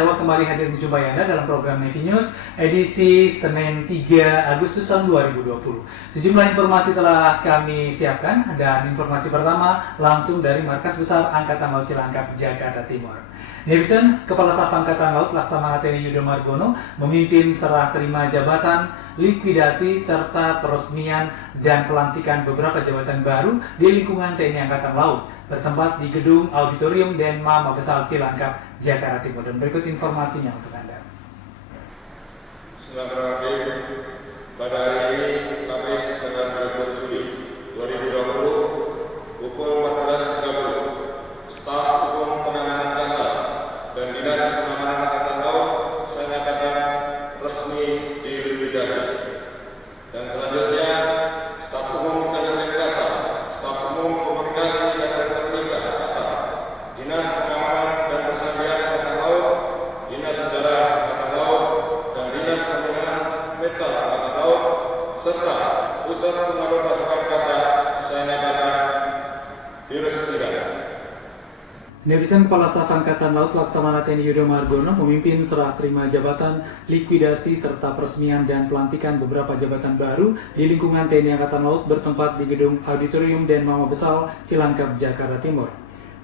saya kembali hadir menjumpai Anda dalam program Navy News edisi Senin 3 Agustus tahun 2020. Sejumlah informasi telah kami siapkan dan informasi pertama langsung dari Markas Besar Angkatan Laut Cilangkap, Jakarta Timur. Netizen, Kepala Staf Angkatan Laut Laksamana TNI Yudo Margono memimpin serah terima jabatan, likuidasi, serta peresmian dan pelantikan beberapa jabatan baru di lingkungan TNI Angkatan Laut bertempat di Gedung Auditorium Denma Mabesal Cilangkap, Jakarta Timur. Dan berikut informasinya untuk Anda. Bismillahirrahmanirrahim. Pada hari ini, Kamis tanggal 20 Juli 2020, pukul 14.30, Staf Hukum Penanganan Dasar dan Dinas Pengamanan Angkatan Laut saya nyatakan resmi dilikuidasi. Dan selanjutnya, Staf Umum Intelijen Dasar, Staf Umum Komunikasi dan Elektronika Dasar, Dinas Pengamanan dan Persalinan Angkatan Laut, Dinas Sejarah Angkatan Laut, dan Dinas Pembinaan Metal Angkatan Laut, serta Pusat Pengatur Pasukan Kata saya nyatakan diresmikan. Netizen, Kepala Staf Angkatan Laut Laksamana TNI Yudo Margono memimpin serah terima jabatan, likuidasi, serta peresmian dan pelantikan beberapa jabatan baru di lingkungan TNI Angkatan Laut bertempat di Gedung Auditorium Denma Mabesal Cilangkap, Jakarta Timur.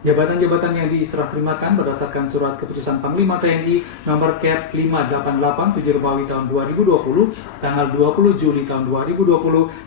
Jabatan-jabatan yang diserah terimakan berdasarkan surat keputusan Panglima TNI nomor Cap 588 7 Romawi tahun 2020 tanggal 20 Juli tahun 2020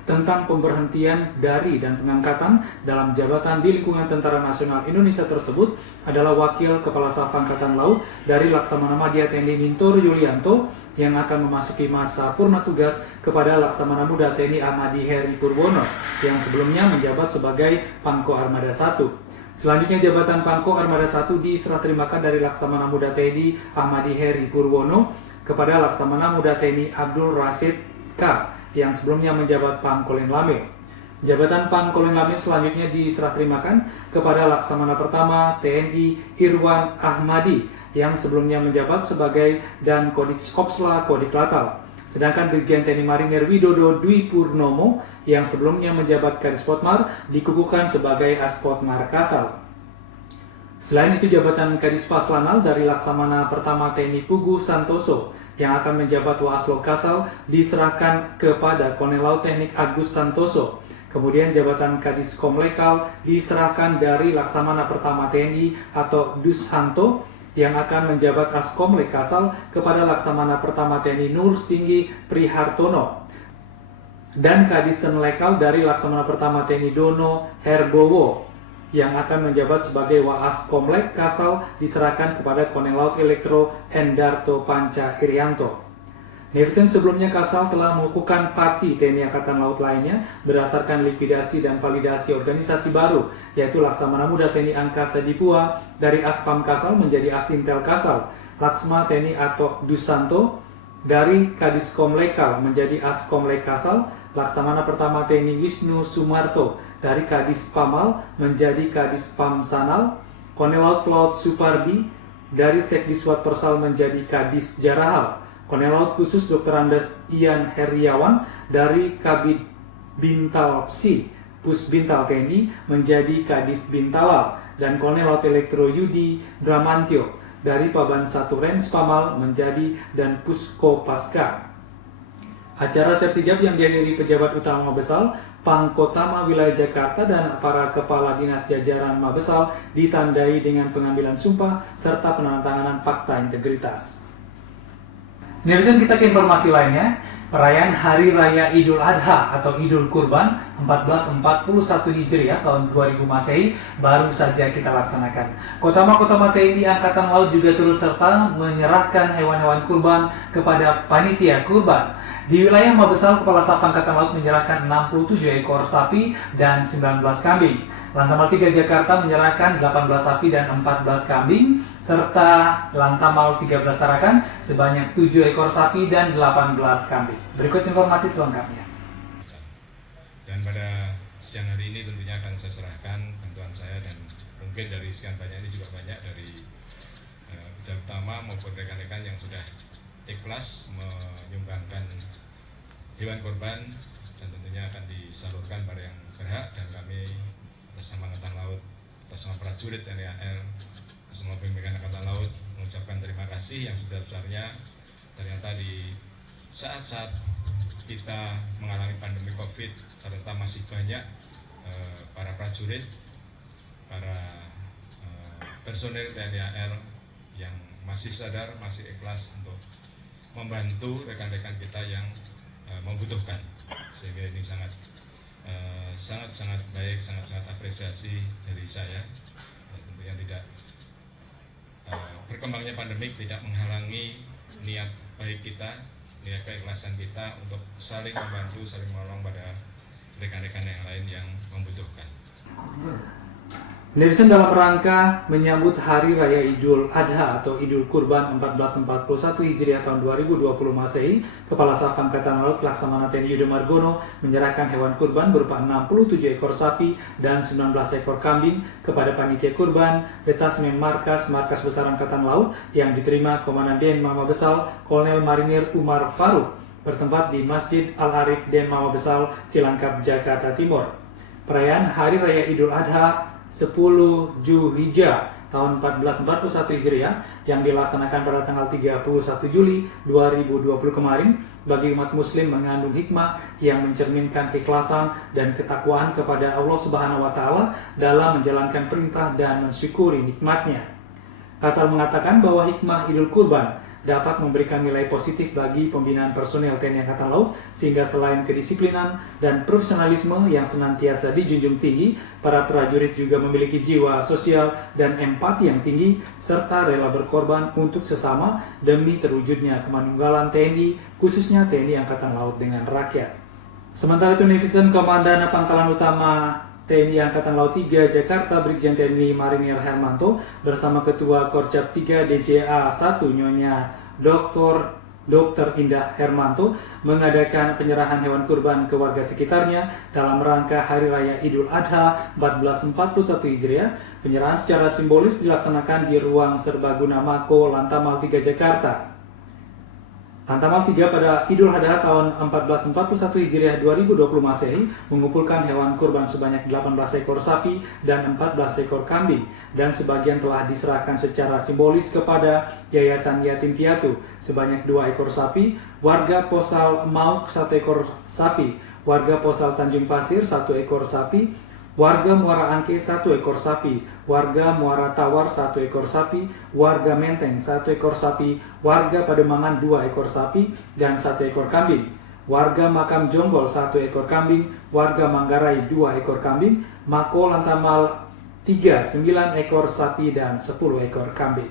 tentang pemberhentian dari dan pengangkatan dalam jabatan di lingkungan Tentara Nasional Indonesia tersebut adalah Wakil Kepala Staf Angkatan Laut dari Laksamana Madya TNI Mintur Yulianto yang akan memasuki masa purna tugas kepada Laksamana Muda TNI Ahmadi Heri Purwono yang sebelumnya menjabat sebagai Pangko Armada 1. Selanjutnya jabatan Pangko Armada 1 diserah terimakan dari Laksamana Muda TNI Ahmadi Heri Purwono kepada Laksamana Muda TNI Abdul Rashid K yang sebelumnya menjabat Pangkolen Lame. Jabatan Pangkolen Lame selanjutnya diserah terimakan kepada Laksamana Pertama TNI Irwan Ahmadi yang sebelumnya menjabat sebagai dan Kodik Kopsla Kodik Latal. Sedangkan Brigjen TNI Marinir Widodo Dwi Purnomo yang sebelumnya menjabat Kadispotmar dikukuhkan sebagai Aspotmar Kasal. Selain itu jabatan Kadisfaslanal dari Laksamana Pertama TNI Pugu Santoso yang akan menjabat Waslo Kasal diserahkan kepada Kolonel Laut Teknik Agus Santoso. Kemudian jabatan Kadiskomlekal diserahkan dari Laksamana Pertama TNI atau Dushanto yang akan menjabat Askomlek Kasal kepada Laksamana Pertama TNI Nur Singgi Prihartono, dan Kadisenlekal dari Laksamana Pertama TNI Dono Herbowo yang akan menjabat sebagai Waaskomlek Kasal diserahkan kepada Kolonel Laut Elektro Endarto Panca Irianto. Netizen, sebelumnya Kasal telah mengukuhkan pati TNI Angkatan Laut lainnya berdasarkan likuidasi dan validasi organisasi baru, yaitu Laksamana Muda TNI Angkasa Dipua dari Aspam Kasal menjadi Asintel Kasal, Laksma TNI Ato Dusanto dari Kadiskomlekal menjadi Askomlek Kasal, Laksamana Pertama TNI Wisnu Sumarto dari Kadispamal menjadi Kadispamsanal, Kolonel Laut Pelaut Supardi dari Sekdiswat Persal menjadi Kadis Jarahal, Kolonel Laut Khusus Dr. Andes Ian Heriawan dari Kabid Bintal Psi Pusbintal TNI menjadi Kadis Bintalal, dan Kolonel Laut Elektro Yudi Bramantio dari Paban 1 Rens Pamal menjadi dan Pusko Pasca. Acara sertijab yang dihadiri pejabat utama Mabesal, Pangkotama Wilayah Jakarta dan para kepala dinas jajaran Mabesal ditandai dengan pengambilan sumpah serta penandatanganan fakta integritas. Netizen, kita ke informasi lainnya. Perayaan Hari Raya Idul Adha atau Idul Kurban 1441 Hijriah tahun 2000 Masehi baru saja kita laksanakan. Kotama-kotama TNI Angkatan Laut juga turut serta menyerahkan hewan-hewan kurban kepada panitia kurban. Di wilayah Mabesal, Kepala Staf Angkatan Laut menyerahkan 67 ekor sapi dan 19 kambing. Lantamal 3 Jakarta menyerahkan 18 sapi dan 14 kambing, serta Lantamal 13 Tarakan sebanyak 7 ekor sapi dan 18 kambing. Berikut informasi selengkapnya. Dan pada siang hari ini tentunya akan saya serahkan bantuan saya, dan mungkin dari sekian banyak ini juga banyak dari pejabat utama maupun rekan-rekan yang sudah ikhlas menyumbangkan hewan korban, dan tentunya akan disalurkan pada yang berhak. Dan kami atas nama Angkatan Laut, atas nama prajurit TNI AL, atas nama pimpinan Angkatan Laut mengucapkan terima kasih yang sebesar-besarnya. Ternyata di saat-saat kita mengalami pandemi COVID, ternyata masih banyak para prajurit, para personel TNI AL yang masih sadar, masih ikhlas untuk membantu rekan-rekan kita yang membutuhkan. Sehingga ini sangat baik, sangat apresiasi dari saya. Tentunya tidak berkembangnya pandemik tidak menghalangi niat baik kita, niat keikhlasan kita untuk saling membantu, saling menolong pada rekan-rekan yang lain yang membutuhkan. Netizen dalam rangka menyambut Hari Raya Idul Adha atau Idul Kurban 1441 Hijriah tahun 2020 Masehi, Kepala Staf Angkatan Laut Laksamana TNI Yudo Margono menyerahkan hewan kurban berupa 67 ekor sapi dan 19 ekor kambing kepada panitia kurban Detasmen Markas Besar Angkatan Laut yang diterima Komandan Den Mama Besal Kolonel Marinir Umar Faruk bertempat di Masjid Al-Arif Den Mama Besal, Cilangkap, Jakarta Timur. Perayaan Hari Raya Idul Adha 10 Zulhijjah tahun 1441 Hijriah yang dilaksanakan pada tanggal 31 Juli 2020 kemarin bagi umat muslim mengandung hikmah yang mencerminkan keikhlasan dan ketakwaan kepada Allah Subhanahu wa taala dalam menjalankan perintah dan mensyukuri nikmatnya. Kasal mengatakan bahwa hikmah Idul Kurban dapat memberikan nilai positif bagi pembinaan personel TNI Angkatan Laut, sehingga selain kedisiplinan dan profesionalisme yang senantiasa dijunjung tinggi, para prajurit juga memiliki jiwa sosial dan empati yang tinggi, serta rela berkorban untuk sesama demi terwujudnya kemanunggalan TNI, khususnya TNI Angkatan Laut dengan rakyat. Sementara itu, netizen Komandan Pangkalan Utama TNI Angkatan Laut 3 Jakarta Brigjen TNI Marinir Hermanto bersama Ketua Korcap 3 DJA 1 Nyonya Dr. Indah Hermanto mengadakan penyerahan hewan kurban ke warga sekitarnya dalam rangka Hari Raya Idul Adha 1441 Hijriah. Penyerahan secara simbolis dilaksanakan di ruang serbaguna Mako Lantamal 3 Jakarta. Lantamal 3 pada Idul Adha tahun 1441 Hijriah 2020 Masehi mengumpulkan hewan kurban sebanyak 18 ekor sapi dan 14 ekor kambing, dan sebagian telah diserahkan secara simbolis kepada Yayasan Yatim Piatu sebanyak 2 ekor sapi, warga Posal Mauk 1 ekor sapi, warga Posal Tanjung Pasir 1 ekor sapi, warga Muara Angke 1 ekor sapi, warga Muara Tawar 1 ekor sapi, warga Menteng 1 ekor sapi, warga Pademangan 2 ekor sapi, dan 1 ekor kambing. Warga Makam Jonggol 1 ekor kambing, warga Manggarai 2 ekor kambing, Mako Lantamal 3 9 ekor sapi, dan 10 ekor kambing.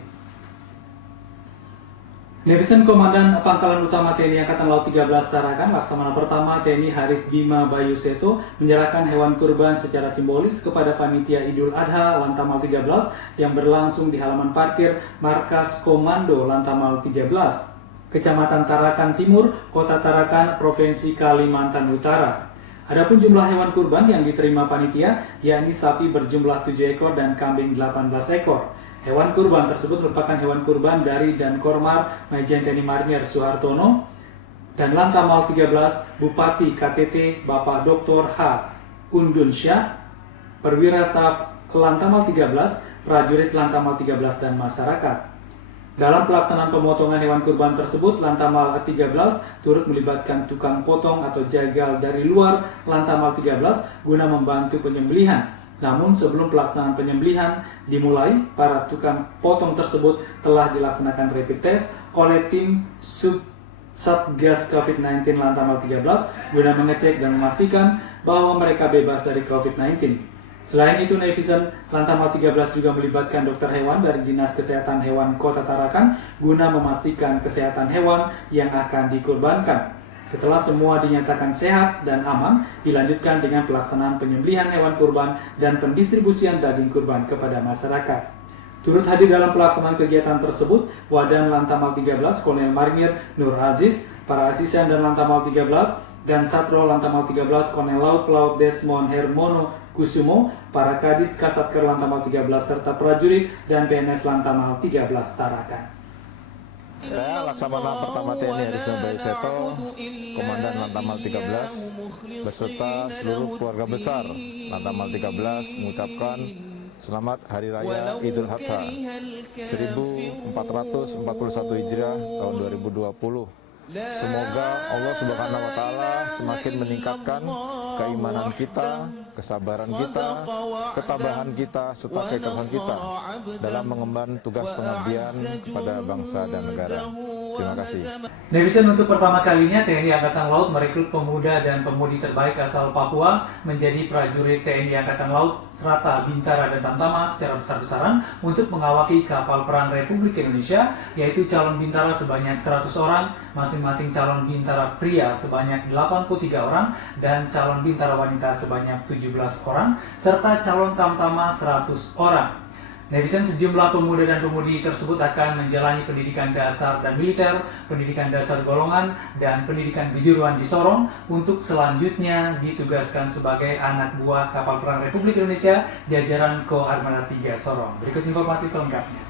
Netizen Komandan Pangkalan Utama TNI Angkatan Laut 13 Tarakan Laksamana Pertama TNI Haris Bima Bayu Seto menyerahkan hewan kurban secara simbolis kepada panitia Idul Adha Lantamal 13 yang berlangsung di halaman parkir Markas Komando Lantamal 13, Kecamatan Tarakan Timur, Kota Tarakan, Provinsi Kalimantan Utara. Adapun jumlah hewan kurban yang diterima panitia yakni sapi berjumlah 7 ekor dan kambing 18 ekor. Hewan kurban tersebut merupakan hewan kurban dari Dan Kormar Majen TNI Marinir Suhartono dan Lantamal 13 Bupati KTT Bapak Dr. H. Undun Syah, Perwira Staf Lantamal 13, prajurit Lantamal 13, dan masyarakat. Dalam pelaksanaan pemotongan hewan kurban tersebut, Lantamal 13 turut melibatkan tukang potong atau jagal dari luar Lantamal 13 guna membantu penyembelihan. Namun sebelum pelaksanaan penyembelihan dimulai, para tukang potong tersebut telah dilaksanakan rapid test oleh tim Satgas COVID-19 Lantamal 13 guna mengecek dan memastikan bahwa mereka bebas dari COVID-19. Selain itu, netizen Lantamal 13 juga melibatkan dokter hewan dari Dinas Kesehatan Hewan Kota Tarakan guna memastikan kesehatan hewan yang akan dikurbankan. Setelah semua dinyatakan sehat dan aman, dilanjutkan dengan pelaksanaan penyembelihan hewan kurban dan pendistribusian daging kurban kepada masyarakat. Turut hadir dalam pelaksanaan kegiatan tersebut, Wadan Lantamal 13, Kolonel Marinir Nur Aziz, para asisten dan Lantamal 13, dan Satro Lantamal 13, Kolonel Laut Pelaut Desmond Hermono Kusumo, para Kadis Kasatker Lantamal 13, serta prajurit dan PNS Lantamal 13 Tarakan. Saya Laksamana Pertama TNI Haris Bima Bayu Seto, Komandan Lantamal 13, beserta seluruh keluarga besar Lantamal 13 mengucapkan Selamat Hari Raya Idul Adha 1441 Hijriah tahun 2020. Semoga Allah Subhanahu wa Ta'ala semakin meningkatkan keimanan kita, kesabaran kita, ketabahan kita, serta keikhlasan kita dalam mengemban tugas pengabdian kepada bangsa dan negara. Terima kasih. Netizen, untuk pertama kalinya TNI Angkatan Laut merekrut pemuda dan pemudi terbaik asal Papua menjadi prajurit TNI Angkatan Laut Serata, Bintara, dan Tamtama secara besar-besaran untuk mengawaki kapal perang Republik Indonesia, yaitu calon Bintara sebanyak 100 orang, masing-masing calon Bintara pria sebanyak 83 orang, dan calon Bintara wanita sebanyak 17 orang, serta calon Tamtama 100 orang. Netizen, sejumlah pemuda dan pemudi tersebut akan menjalani pendidikan dasar dan militer, pendidikan dasar golongan, dan pendidikan kejuruan di Sorong untuk selanjutnya ditugaskan sebagai anak buah kapal perang Republik Indonesia jajaran Ko Armada 3 Sorong. Berikut informasi selengkapnya.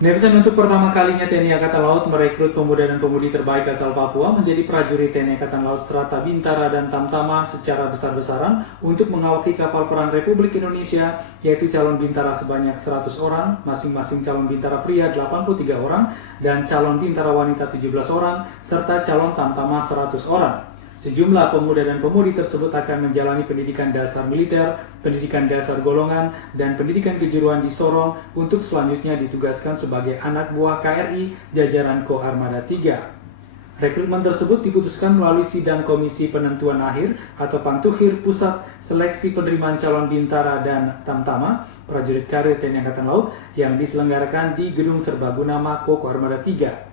Netizen, untuk pertama kalinya TNI Angkatan Laut merekrut pemuda dan pemudi terbaik asal Papua menjadi prajurit TNI Angkatan Laut Serata, Bintara, dan Tamtama secara besar-besaran untuk mengawaki kapal perang Republik Indonesia, yaitu calon Bintara sebanyak 100 orang, masing-masing calon Bintara pria 83 orang, dan calon Bintara wanita 17 orang, serta calon Tamtama 100 orang. Sejumlah pemuda dan pemudi tersebut akan menjalani pendidikan dasar militer, pendidikan dasar golongan, dan pendidikan kejuruan di Sorong untuk selanjutnya ditugaskan sebagai anak buah KRI jajaran Ko Armada 3. Rekrutmen tersebut diputuskan melalui sidang Komisi Penentuan Akhir atau Pantukhir Pusat Seleksi Penerimaan Calon Bintara dan Tamtama prajurit karir TNI Angkatan Laut yang diselenggarakan di Gedung Serbaguna Mako Ko Armada 3.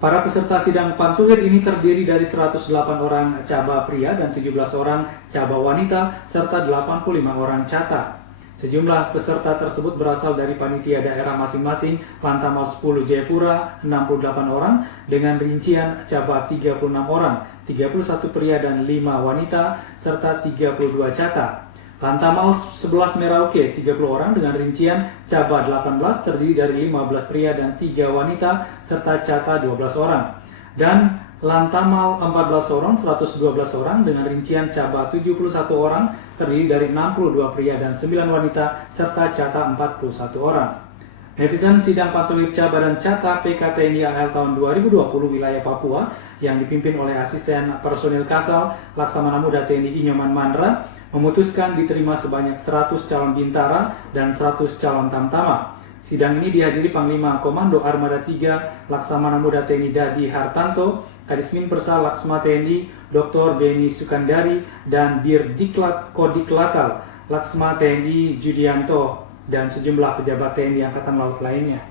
Para peserta sidang Pantukhir ini terdiri dari 108 orang caba pria dan 17 orang caba wanita serta 85 orang cata. Sejumlah peserta tersebut berasal dari panitia daerah masing-masing, Lantamal 10 Jayapura 68 orang dengan rincian caba 36 orang, 31 pria dan 5 wanita serta 32 cata. Lantamal 11 Merauke 30 orang dengan rincian caba 18 terdiri dari 15 pria dan 3 wanita serta cata 12 orang. Dan Lantamal 14 orang 112 orang dengan rincian caba 71 orang terdiri dari 62 pria dan 9 wanita serta cata 41 orang. Netizen, sidang Pantukhir Caba dan Cata PKTNI AL tahun 2020 wilayah Papua yang dipimpin oleh Asisten Personil Kasal Laksamana Muda TNI Inyoman Mandra memutuskan diterima sebanyak 100 calon Bintara dan 100 calon Tamtama. Sidang ini dihadiri Panglima Komando Armada 3 Laksamana Muda TNI Dadi Hartanto, Kadismin Persa Laksma TNI Dr. Beni Sukandari, dan Dirdiklat Kodik Lakal Laksma TNI Judianto, dan sejumlah pejabat TNI Angkatan Laut lainnya.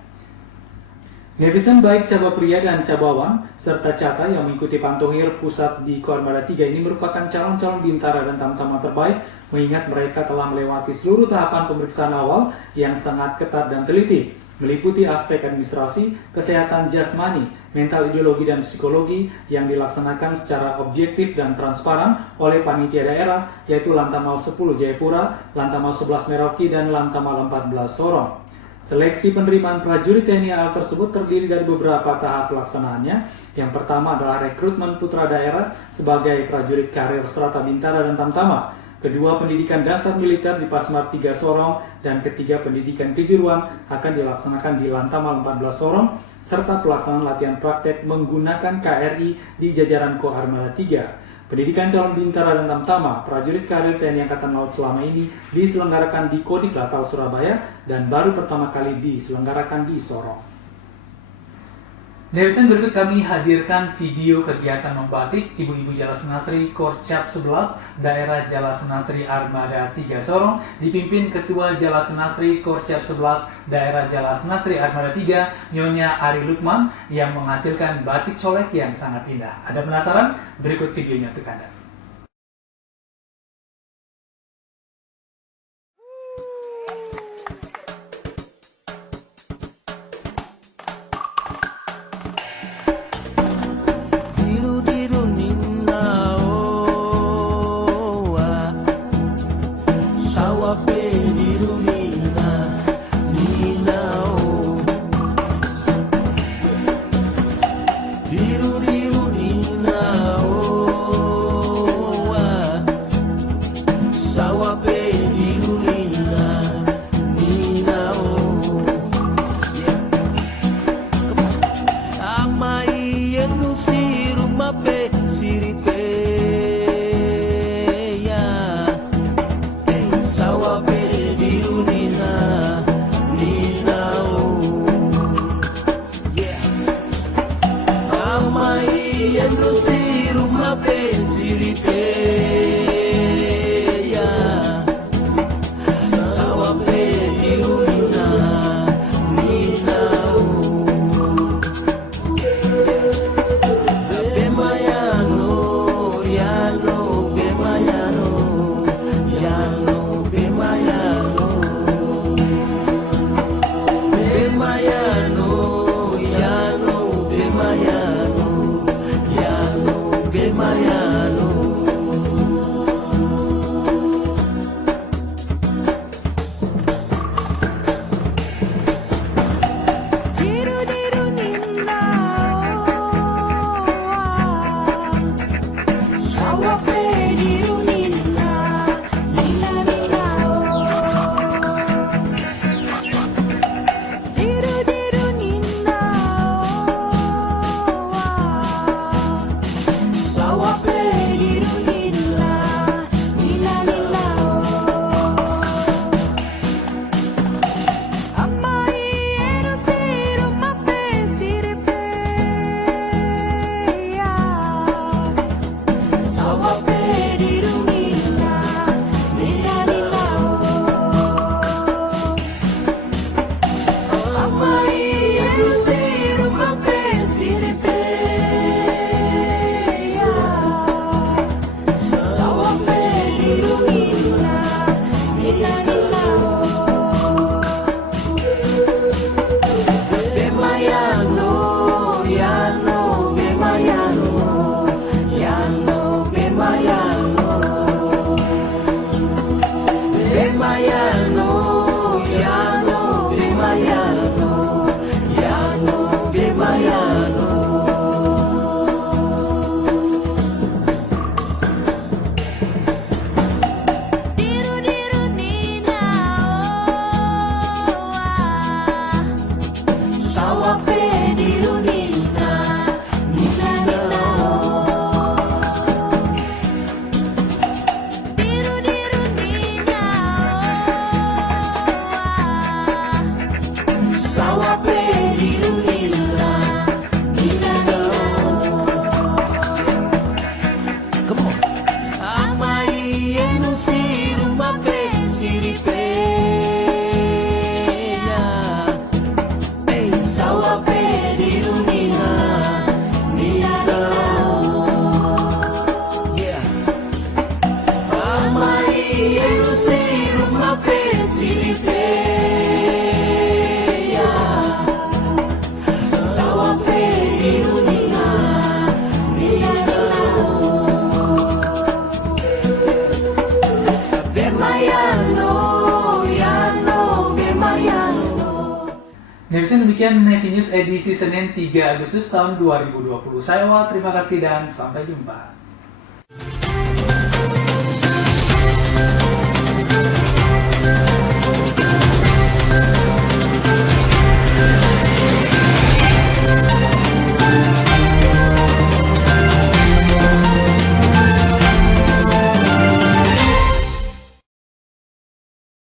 Netizen, baik caba pria dan cabawan serta cata yang mengikuti Pantukhir Pusat di Ko Armada 3 ini merupakan calon-calon Bintara dan Tamtama terbaik, mengingat mereka telah melewati seluruh tahapan pemeriksaan awal yang sangat ketat dan teliti, meliputi aspek administrasi, kesehatan jasmani, mental, ideologi, dan psikologi yang dilaksanakan secara objektif dan transparan oleh panitia daerah, yaitu Lantamal 10 Jayapura, Lantamal 11 Merauke, dan Lantamal 14 Sorong. Seleksi penerimaan prajurit TNI AL tersebut terdiri dari beberapa tahap pelaksanaannya. Yang pertama adalah rekrutmen putra daerah sebagai prajurit karir Serata, Bintara, dan Tamtama. Kedua, pendidikan dasar militer di Pasmar 3 Sorong. Dan ketiga, pendidikan kejuruan akan dilaksanakan di Lantamal 14 Sorong, serta pelaksanaan latihan praktek menggunakan KRI di jajaran Ko Armada 3. Pendidikan calon Bintara dan Tamtama prajurit karir TNI Angkatan Laut selama ini diselenggarakan di Kodik Latal Surabaya dan baru pertama kali diselenggarakan di Sorong. Netizen, berikut kami hadirkan video kegiatan membatik Ibu-Ibu Jala Senastri Korcap 11 Daerah Jala Senastri Armada 3 Sorong dipimpin Ketua Jala Senastri Korcap 11 Daerah Jala Senastri Armada 3 Nyonya Ari Lukman yang menghasilkan batik colek yang sangat indah. Ada penasaran? Berikut videonya untuk Anda. Amai yang si rumah pensiri ya sawa pe dirumina nina pemayano yano pemayano yano pemayano pemayano yano pemayano yano pemayano. Netizen, demikian Nevi News edisi Senin 3 Agustus tahun 2020. Saya Wa, terima kasih dan sampai jumpa.